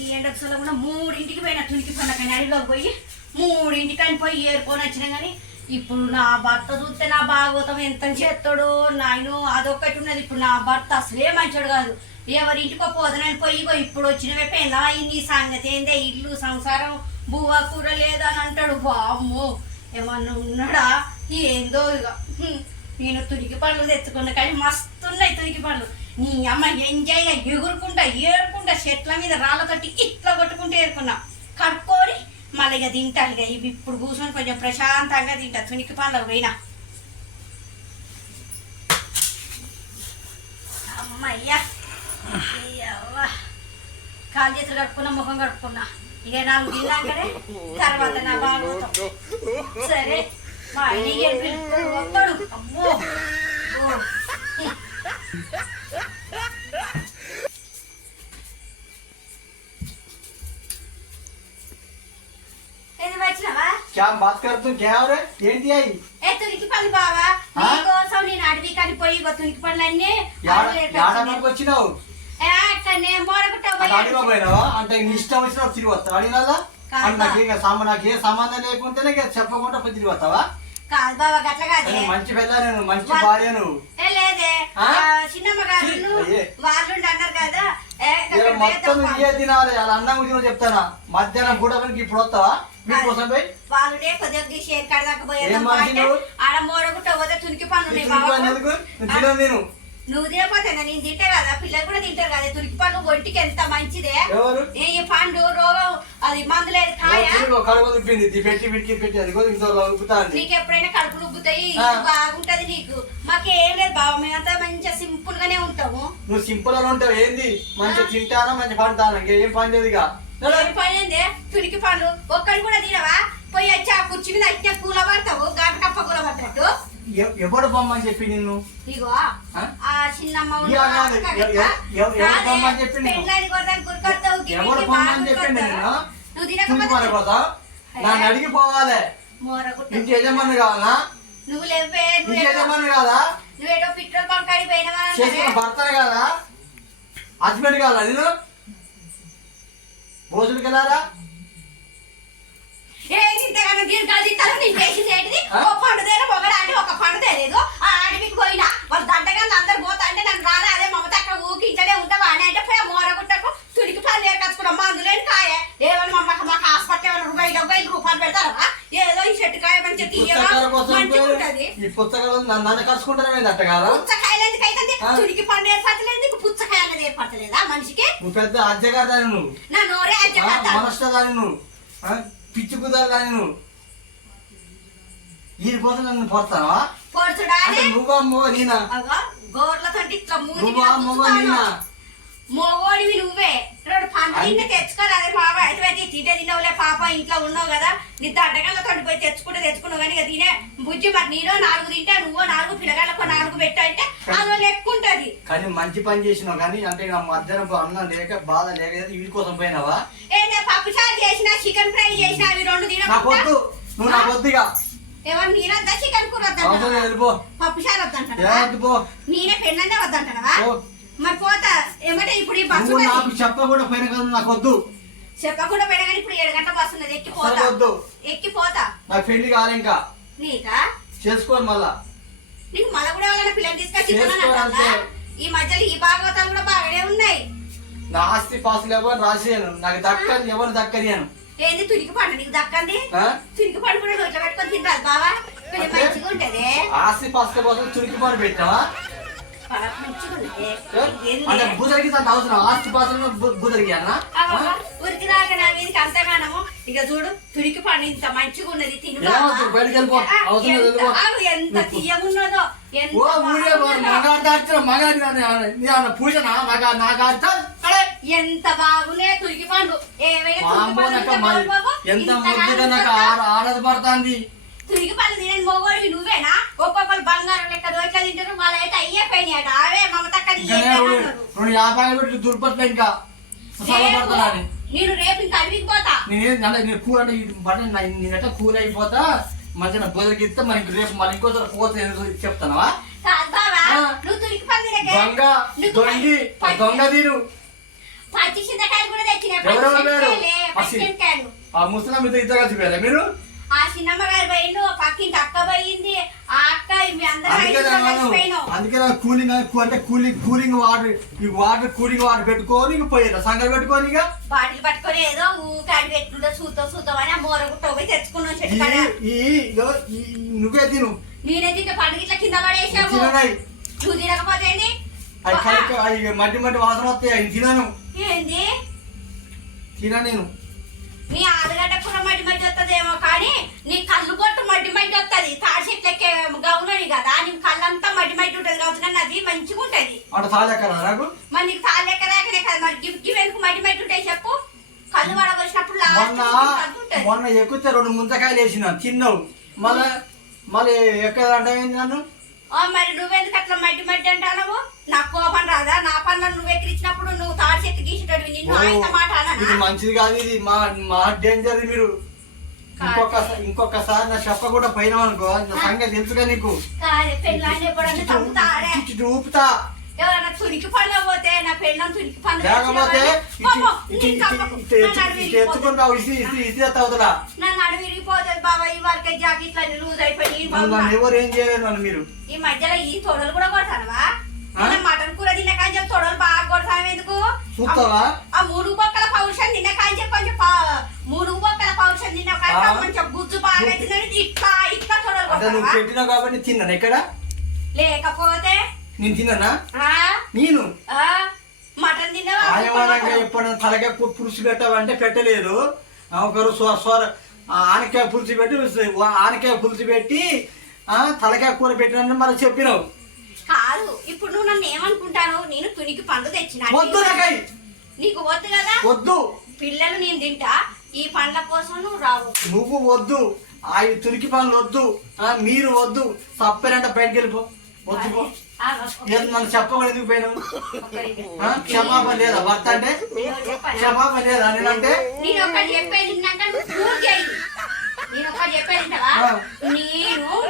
ఈ ఎండకు కూడా 3ంటికి పోయిన తునికి పండకని అడిలోకి పోయి 3ంటికని పోయి ఏరుకొని వచ్చినా కానీ ఇప్పుడు నా భర్త చూస్తే నా భాగవతం ఎంత చేస్తాడో నాయను అదొక్కటి ఉన్నది. ఇప్పుడు నా భర్త అసలే మంచోడు కాదు. ఎవరింటికో పోదనని పోయి ఇప్పుడు వచ్చినవే పెళ్ళా నీ సంగతి ఏందే ఇల్లు సంసారం బువ్వ కూర లేదని అంటాడు. బామ్మో ఏమన్నా ఉన్నాడా ఏందో ఇక. నేను తురికి పండ్లు తెచ్చుకున్నా కానీ మస్తున్నాయి తురికి పండ్లు. నీ అమ్మ ఎంజాయ్గా ఎగురుకుంటా ఏరుకుంటా చెట్ల మీద రాళ్ళతోటి ఇట్లా కొట్టుకుంటూ ఏరుకున్నా కడుక్కొని మళ్ళీ ఇక తింటాను. ఇక ఇవి ఇప్పుడు కూర్చొని కొంచెం ప్రశాంతంగా తింటా తునికి పండ్లకు పోయినా. అమ్మయ్యా కాలు చేతులు కడుక్కున్నా ముఖం కడుక్కున్నా. ఇక నాకు తిన్నాకనే తర్వాత నా బాగుతాం. సరే మా ఆయన వస్తాడు. అమ్మో क्या बात कर तुम क्या हो रहे ఏంటి అయి ఏ తునికి పళ్ళు బావా నీకోసం నేను అడవి కాని పోయి తునికి పళ్ళు అన్నీ యాడకి వచ్చినావు అక్కడనే మోడగుట్ట అడిగా పోయినావా అంటే నీ ఇష్టం వచ్చినా తిరిగి వస్తావు అడిగినాలా నాకు ఏ సంబంధం లేకుంటేనే చెప్పకుండా పోయి తిరిగి వస్తావా కాదు బావా గట్ల కాదే మంచి పిల్ల నేను మంచి భార్య నువ్వు లేదే చిన్నమ్మ గారు వాళ్ళు అన్నారు కదా మొత్తం ఇయ్యే తినాలి అలా అన్నం తిన చెప్తానా మధ్యాహ్నం కూడా ఇప్పుడు వస్తావా మీకోసం పోయి వాళ్ళే కొద్దిగా షేర్ కడదాకపోయారు ఆడ మోడగుట్ట పోతే తునికి పనులు నేను నువ్వు తినపోతే నేను తింటే కదా పిల్లలు కూడా తింటారు కదా తురికి పండు ఒంటికి ఎంత మంచిదే. ఈ పండు రోగం అది మందు లేదు నీకు ఎప్పుడైనా కడుపులు ఉబ్బుతాయి బాగుంటది నీకు. మాకేం లేదు బావ మేమంతా మంచిగా సింపుల్ గానే ఉంటాము. నువ్వు సింపుల్ గా ఉంటావు ఏంది మంచిగా తింటానా మంచి పండుతానా ఏం పని లేదు ఏం పని ఏంది తురికి పండు ఒక్కడి కూడా తినవా పోయి వచ్చి ఆ కుర్చీ మీద అట్లా కూల పడతావు గంట కప్ప కూల పడ్డట్టు. ఎవడు బొమ్మని చెప్పి నిన్ను ఇగో ఆ చిన్నమ్మ నన్ను అడిగి పోవాలి ఇంటి యజమాని కావాలా నువ్వు లేవే ఇంటి యజమాని కాదా నువ్వేటో పెట్రోల్ బంక్ కాడికి పోయినవా చేసిన భర్తనే కాదా హస్బెండ్ కావాలా నేను భోజనకి వెళ్ళారా ఒక పండు తెలియదు ఆ అడవికి పోయినా వాళ్ళు దండగాళ్ళు అందరు పోతా అంటే నన్ను రానా అదే మమత అక్కడ ఊకించలే ఉంటావా అని అంటే పోయి మోరగుట్టకు తుడికి పని నేర్కొచ్చుకున్నాం మందులేని కాయ ఏమని మాకు హాస్పిటల్ ఏమైనా 5 రూపాయలు పెడతారా ఏదో ఈ చెట్టు కాయ మంచిగా తీయగా పుచ్చకాయలు ఎందుకైతే తుడికి పని ఏర్పడలేదు నీకు పుచ్చకాయలు ఏర్పడలేదా మనిషికి పెద్ద అజ్జగారు నువ్వు నా నోరే అజ్జగారు నువ్వు పిచ్చి కుదరదా నువ్వు ఈ పోతే నన్ను పోతావా నువ్వా నేనా గోర్లతో మొగోడివి నువ్వే 2 పండ్లు తెచ్చుకోరు అదే బాబా అయితే తింటే తిన్నావులే పాప ఇంట్లో ఉన్నావు కదా నీ దండగళ్ళతో పోయి తెచ్చుకున్నావు కానీ తినే బుజ్జి మరి నేను 4 తింటా నువ్వు 4 పిల్లగాళ్ళకు 4 పెట్టా అంటే అందులో లెక్కుంటది. కానీ మంచి పని చేసినావు కానీ అంటే మధ్యాహ్నం అన్నం లేక బాధ లేక వీటి కోసం పోయినావా ఏంటంటే పప్పు చారు చేసినా చికెన్ ఫ్రై చేసినా అవి 2 తినకొద్దు నువ్వు నాకు వద్దుగా ఎవరు నేనంతా చికెన్ కూర వద్దంటావా పప్పు చారు వద్దంటావా నేనే పెళ్ళనే వద్దంటావా మరి పోతా ఏమంటే ఇప్పుడు ఈ బస్సు నాకు చెప్పకుండా పోయిన కదా నాకు వద్దు చెప్పకుండా పోయినా కానీ ఇప్పుడు 7 గంటల బస్సు ఉన్నది ఎక్కిపోతా నాకు పెళ్లి కాలే ఇంకా నీకా చేసుకోవాలి మళ్ళా నీకు మళ్ళా కూడా ఎవరైనా పిల్లలు తీసుకొచ్చి ఈ మధ్యలో ఈ భాగవతాలు కూడా బాగానే ఉన్నాయి. నా ఆస్తి పాసులు ఎవరు రాసేయను నాకు దక్కని ఎవరు దక్కనియను ఏంది తురికి పండు నీకు దక్కంది తురికి పండు కూడా నోట్లో పెట్టుకొని తింటారు బావా కొంచెం మంచిగా ఉంటది. ఆస్తి పాసుల కోసం తురికి పండు పెట్టావా అంటే బుదరికి అవసరం ఆస్తి పాసులు బుదరికి ఉరికి దాకా నా మీదకి అంతగానము ఇక చూడు తురికి పండు ఇంత మంచిగా ఉన్నది తిను ఎంత తీయగున్నదో ఎంత బాగునే తురికి పండు ఎంత ముద్దుగా నాకు ఆడది పడుతుంది తురికి పండు తినని మొగోడివి నువ్వేనా ఒక్కొక్కరు బంగారం లెక్క దోట్ల తింటారు వాళ్ళ అయితే అయ్యే పోయినాడు అవే మమతక్కడి దుర్పట్ల ఇంకా నేను రేపు ఇంకా అడవికి పోతా నేను కూర నేనట కూర అయిపోతా మధ్యాహ్నం బుదరికి ఇస్తే మనకి రేపు మళ్ళీ ఇంకోసారి పోతే చెప్తానవా నువ్వు తురికి పండు దొంగ తిను పచ్చి చింతకాయలు కూడా తెచ్చిన ఎవరెవరు లేరు? పచ్చిమిరకాయలు. ఆ ముసలాం మీతో ఇద్దరు కలిసి పోయారా మీరు? ఆ చిన్నమ్మ గారు పోయిండు, పక్కింటి అక్క పోయింది, ఆ అక్క మీ అందరూ అందుకే కూలింగ్ అంటే కూలింగ్ వాటర్ ఈ కూలింగ్ వాటర్ పెట్టుకొని ఇంక పోయారు సంగతి పెట్టుకొని ఇక బాటిల్ పట్టుకొని ఏదో ఊకాడి పెట్టుకుంటా చూద్దాం అని ఆ మూర గుట్ట పోయి తెచ్చుకున్నాం చెట్టు కాడ. నువ్వే తిను. నేనే తింటే పండుగ ఇట్లా కింద పడేసావు. నువ్వు తినకపోతే ఏంది? మధ్య మధ్య వాసన వస్తాయి అవి తినను. ఏంది తినా నేను. నీ ఆలుగడ్డ కూర మడ్డి మధ్య వస్తుందేమో కానీ నీ కళ్ళు కొట్టు మడ్డి మధ్య వస్తుంది. తాడి చెట్లకే గౌనని కదా నీ కళ్ళంతా మడ్డి మధ్య ఉంటది కావచ్చు కానీ అది మంచిగా ఉంటది. అంటే తాళెక్కరా నాకు? మరి నీకు తాళ్ళెక్కరాకనే కదా మరి గివెందుకు మడ్డి మధ్య ఉంటాయి చెప్పు. కళ్ళు పడవలసినప్పుడు మొన్న ఎక్కుతే 2 ముంతకాయలు వేసిన తిన్నావు మళ్ళీ ఎక్కడంటే నన్ను. మరి నువ్వెందుకు అట్లా మడ్డి మడ్డి అంటావు? నాకు కోపం రాదా? నా పనులను నువ్వు ఎక్కిరించినప్పుడు నువ్వు తాడి చెట్టు గీసేటోడివి. నిన్ను ఆయన మాట ఇది మంచిది కాదు. ఇది మా డేంజర్. మీరు ఇంకొకసారి నా చెప్ప కూడా పోయినావు అనుకో సంగతి తెలుసుగా నీకు. ఊపుతా. ఎవరైనా తునికి పనులు పోతే నా పెళ్ళం తునికి పనులు లేకపోతే తెచ్చుకుంటా ఇది అవుతుందా? నన్ను అడుగు విరిగిపోతుంది బాబా. ఈ వరకే జాకెట్లు లూజ్ అయిపోయి ఎవరు ఏం చేయలేదు నన్ను. మీరు ఈ మధ్యలో ఈ తొడలు కూడా కొడతానవా? మటన్ కూర తిన్న కాంచె తొడలు బాగా కొడతాను ఎందుకు? చూస్తావా? ఆ 3 బొక్కల పౌరుషం తిన్న కాంచె కొంచెం 3 బొక్కల పౌరుషం తిన్న కాంచె కొంచెం గుజ్జు బాగా అవుతుందని ఇట్లా తొడలు నువ్వు పెట్టినావు కాబట్టి తిన్నాను. ఎక్కడ లేకపోతే నేను తిన్నానా? నేను మటన్ తిన్నావా? ఎప్పుడైనా తలకాయ పులుసు పెట్టావంటే పెట్టలేదు. ఒకరు ఆనకాయ పులుసు పెట్టి తలకాయ కూర పెట్టిన మరి చెప్పినావు కాదు. ఇప్పుడు నువ్వు నన్ను ఏమనుకుంటాను? నేను తునికి పండ్లు తెచ్చిన వద్దు. నీకు వద్దు కదా? వద్దు. పిల్లలు నేను తింటా. ఈ పండ్ల కోసం నువ్వు రావు. నువ్వు వద్దు. ఆ తునికి పండ్లు వద్దు. మీరు వద్దు. తప్పేనంట బయటకు వెళ్ళిపో. వద్దు. మనం చెప్పకూడదు. ఎందుకు పోయినావు? క్షమాపణ లేదా? భర్త అంటే క్షమాపణ లేదా? నేనంటే నేను ఒకటి చెప్పేది నేను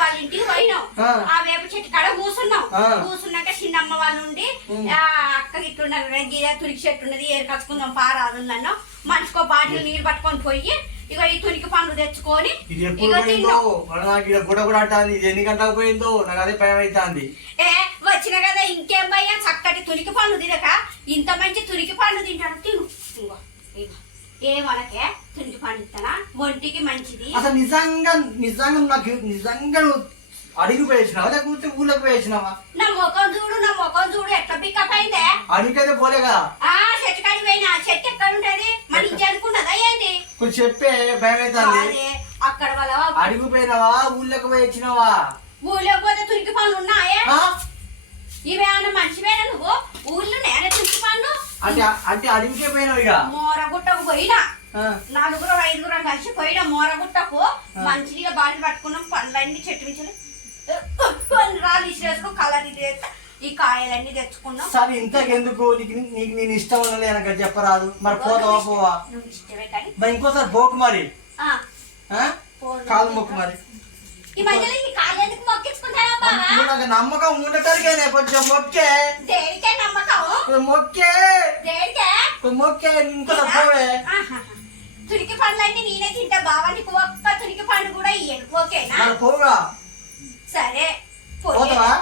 వాళ్ళ ఇంటికి పోయినావు. ఆ వేప చెట్టు కాడ కూర్చున్నాక చిన్నమ్మ వాళ్ళు ఉండి అక్క ఇట్లున్నారు తురికి చెట్టు ఉన్నది ఏరుకచ్చుకుందాం పారాదు నన్ను మనిషికో బాటిల్ నీళ్ళు పట్టుకొని పోయి ఇక ఈ తునికి పండ్లు తెచ్చుకొని ఎన్ని గంటలకు పోయిందో నాకు అదే భయం అవుతుంది. వచ్చిన కదా ఇంకేం భయ్యా చక్కటి తునికి పండ్లు తినక ఇంత మంచి తునికి పండ్లు తింటాను. తిను ఏమనకే తునికి పండు ఇస్తానా? ఒంటికి మంచిది. అసలు నిజంగా నాకు నిజంగా అడిగి పోయేసినావా లేకపోతే ఊళ్ళకి పోయేసినావా? నా ముఖం చూడు ఎట్లా పికప్ అయిందే. అడిగితే పోలే కదా. చెట్టు కాడికి పోయినా చెట్టు ఎక్కడ ఉంటది? మన ఇంటి అనుకున్నదా ఏంటి? కొంచెం చెప్పే భయం అవుతుంది. అక్కడ వాళ్ళ అడిగిపోయినావా ఊళ్ళకి పోయిచ్చినావా? ఊళ్ళోకి పోతే తురికి పనులు ఉన్నాయే. ఇవేమన్నా మంచివేనా? నువ్వు ఊళ్ళో నేనే తురికి పనులు అంటే అడిగితే పోయినావు. ఇక మోరగుట్టకు పోయినా 4-5 కలిసి పోయినా మోరగుట్టకు మంచిగా బాడీ పట్టుకున్నాం. పండ్లన్నీ చెట్టు నుంచి రాళ్ళు ఇసురేసుకో కలర్ ఇది ఈ కాయలన్నీ తెచ్చుకున్నాం. సరే ఇంతకెందుకు? నీకు నేను ఇష్టం ఉన్నది అనక చెప్పరాదు. మరి పోతావా? పోవా? ఇష్టమే కానీ మరి ఇంకోసారి పోకు. మరి కాలు మొక్కు. మరి ఈ మధ్యలో ఈ కాలు ఎందుకు మొక్కించుకుంటావా బావా? నాకు నమ్మకం ఉండటానికేనే కొంచెం మొక్కే. దేనికే నమ్మకం? మొక్కే మొక్కే ఇంకోసారి పోవే. తురికి పండ్లన్నీ నేనే తింటా బావా. నీకు ఒక్క తురికి పండు కూడా ఇయ్యను. ఓకేనా? పోగా. సరే పోతావా?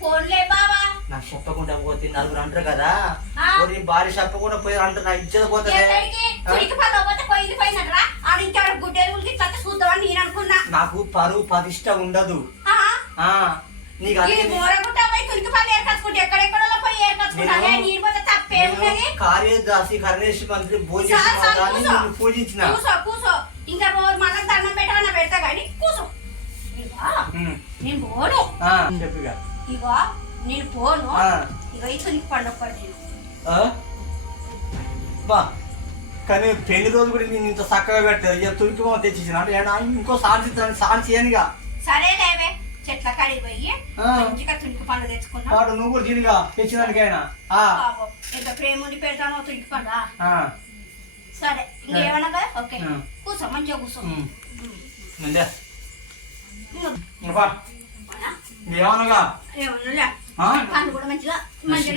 ఫోన్లే బావా. నాకు చెప్పకుండా పోతే నలుగురు అంటారు కదా. భార్య చెప్పకుండా పోయి అంటారు. నా ఇచ్చేది పోతుంది. తురికి పండు పోతే పోయినట్రా ఆడింటి గుడ్డెలు చూద్దామని నేను అనుకున్నా. నాకు పరువు ప్రతిష్ట ఉండదు. నీకు కార్యదాసి కరుణేశ్వరి మంత్రి భోజనం పూజించిన ఇంకా రోజు మళ్ళీ దండం పెట్టమన్నా పెడతా కానీ కూర్చో. నేను పోను. చెప్పిగా ఇగో నేను పోను. ఇగో ఈ తునికి పండుగ బా కానీ పెళ్లి రోజు కూడా నేను ఇంత చక్కగా పెట్టారు. ఇక తురికి మామ తెచ్చిచ్చిన ఇంకో సాక్షి చేయనిగా. సరే లేవే చెట్ల కాడికి పోయి మంచిగా తునికి పండు తెచ్చుకున్నా. వాడు నువ్వు కూడా తినిగా తెచ్చినానికైనా ఎంత ప్రేమ ఉండి పెడతానో తునికి పండు. సరే ఇంకేమన్నా ఓకే కూర్చో మంచిగా కూర్చో. ఏమనగా పండు కూడా మంచిగా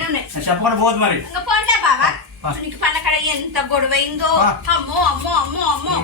ఉన్నాయి. చెప్పకుండా పోదు మరి. ఇంకా పోన్లే బాబా తునికి పళ్ళ కాడ ఎంత గొడవైందో. ఆ. అమ్మో అమ్మో అమ్మో అమ్మో